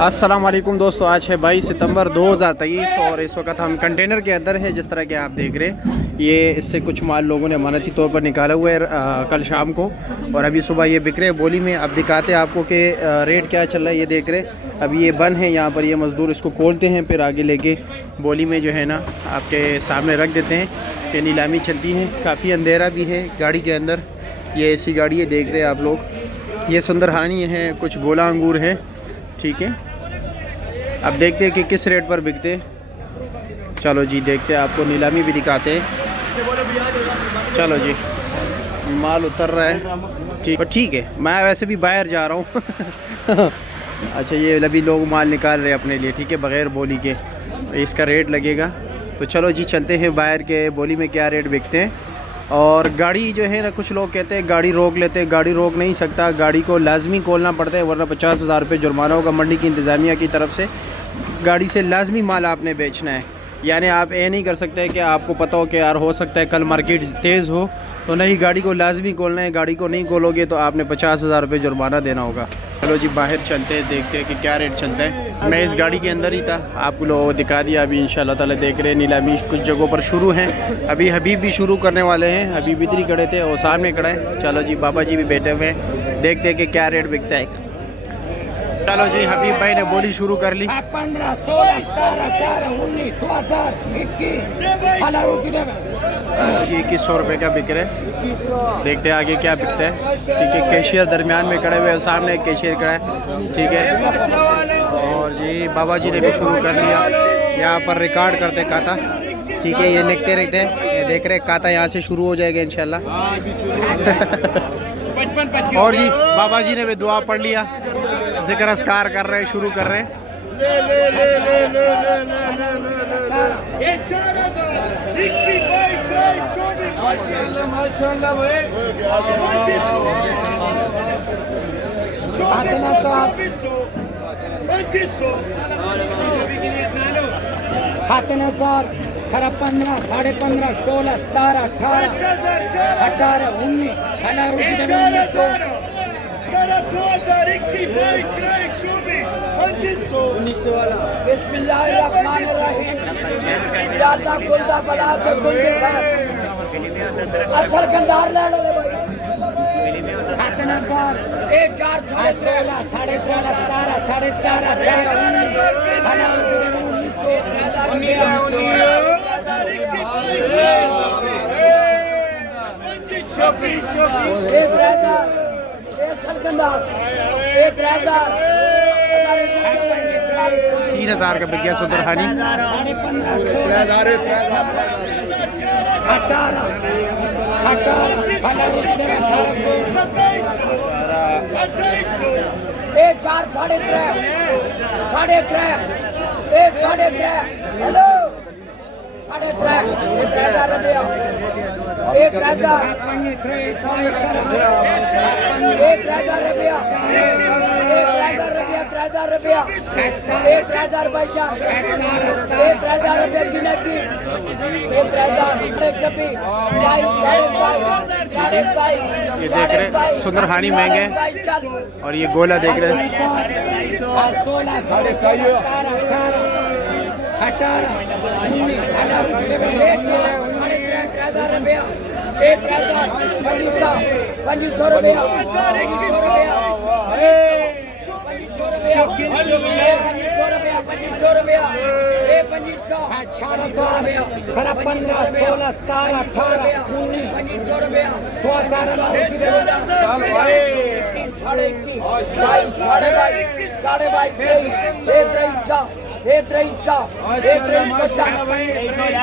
अस्सलाम वालेकुम दोस्तों, आज है 22 सितंबर 2023 और इस वक्त हम कंटेनर के अंदर है। जिस तरह के आप देख रहे हैं, ये इससे कुछ माल लोगों ने अमानती तौर पर निकाला हुआ है कल शाम को, और अभी सुबह ये बिक रहे बोली में। अब दिखाते हैं आपको कि रेट क्या चल रहा है। ये देख रहे, अभी ये बंद है यहाँ पर, ये मज़दूर इसको खोलते हैं, फिर आगे लेके बोली में जो है ना आपके सामने रख देते हैं कि नीलामी चलती है। काफ़ी अंधेरा भी है गाड़ी के अंदर। ये ऐसी गाड़ी है, देख रहे हैं आप लोग। ये सुंदरहानी है, कुछ गोला अंगूर हैं, ठीक है। अब देखते हैं कि किस रेट पर बिकते। चलो जी देखते हैं, आपको नीलामी भी दिखाते हैं। चलो जी, माल उतर रहा है, ठीक है। मैं वैसे भी बाहर जा रहा हूँ अच्छा, ये अभी लोग माल निकाल रहे हैं अपने लिए, ठीक है, बग़ैर बोली के। इसका रेट लगेगा, तो चलो जी चलते हैं बाहर के बोली में क्या रेट बिकते हैं। और गाड़ी जो है ना, कुछ लोग कहते हैं गाड़ी रोक लेते हैं, गाड़ी रोक नहीं सकता। गाड़ी को लाजमी खोलना पड़ता है, वरना 50,000 रुपये जुर्माना होगा मंडी की इंतज़ामिया की तरफ से। गाड़ी से लाजमी माल आपने बेचना है, यानी आप ये नहीं कर सकते कि आपको पता हो कि यार हो सकता है कल मार्केट तेज़ हो, तो नहीं, गाड़ी को लाजमी खोलना है। गाड़ी को नहीं खोलोगे तो आपने 50,000 रुपये जुर्माना देना होगा। चलो जी बाहर चलते हैं, देखते हैं कि क्या रेट चलता है। मैं इस गाड़ी के अंदर ही था, आपको लोगों को दिखा दिया। अभी इंशाल्लाह ताला देख रहे हैं नीलामी कुछ जगहों पर शुरू हैं। अभी हबीब भी शुरू करने वाले हैं। हबीब इधर ही खड़े थे और सामने खड़ा है। चलो जी बाबा जी भी बैठे हुए हैं, देखते हैं कि क्या रेट बिकता है। चलो जी, हबीब भाई ने बोली शुरू कर ली। 15, 16, 17, 18, 19, 2000, 2100 रुपये का बिक रहे हैं। देखते हैं आगे क्या बिकता है, ठीक है। कैशियर दरमियान में खड़े हुए हैं, सामने एक कैशियर खड़ा है, ठीक है। और जी बाबा जी ने भी शुरू कर लिया। यहाँ पर रिकॉर्ड करते खाता, ठीक है। ये लिखते रहते हैं, ये देख रहे हैं, खाता यहाँ से शुरू हो जाएगा इंशाल्लाह और जी बाबा जी ने भी दुआ पढ़ लिया, जिक्र अस्कार कर रहे हैं, शुरू कर रहे हैं। माशाल्लाह भाई, खाते सर खरा 15, 15.5, 16, 17, 18, 19, बिस्मिल्लाहिर्रहमानिर्रहीम। या अल्लाह कुल्ला बला तो कुल खैर, असल कंधार ले लो भाई। खातना सर 1, 4, 16, 17, 17, 17, 3,000 का बिक गया सुंदरहानी। 4, 3.5, 3.5, हेलो 3.5 रुपया, 1,000 रुपया, 3,000 रुपया, 1,000 भाईजान, 1,000 रुपया गिने की, 1,000 ये देख रहे सुंदरहानी महंगे, और ये गोला देख रहे हैं 16, 17, 18, 19, 1,000 रुपया, 1,000, 2,500 रुपया, 2,500 रुपया, 15, 16, 17, 18, 19, 2,000 साढ़े 22,